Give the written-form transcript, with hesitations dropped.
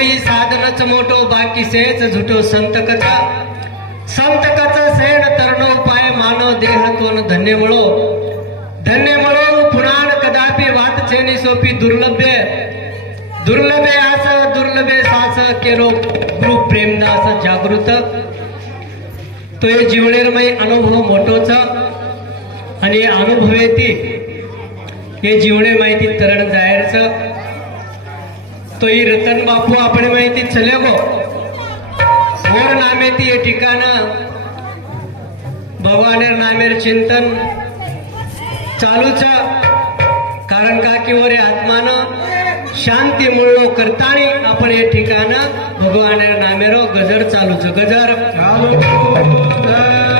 होई साधनच मोठो बाकी सेच झुटो संतकचा सेण तरणो पाय मानव देहत्वन धन्य मळो पुणान कदापि वात छेनी सोपी दुर्लभ्य आस दुर्लभे सास केरो ग्रुप प्रेमदास जागृत तो हे जीवनेरमय अनुभव मोठोचा आणि अनुभव येते हे जीवने माहिती तरण जायचं तो ही रतन बापू आपण माहिती चले गो और नामे ती हे ठिकाण भगवानेर नामेर चिंतन चालूच कारण का की वरे आत्मानं शांती मुळो करतानी आपण हे ठिकाण भगवानेर नामेरो गजर चालूच गजर चालू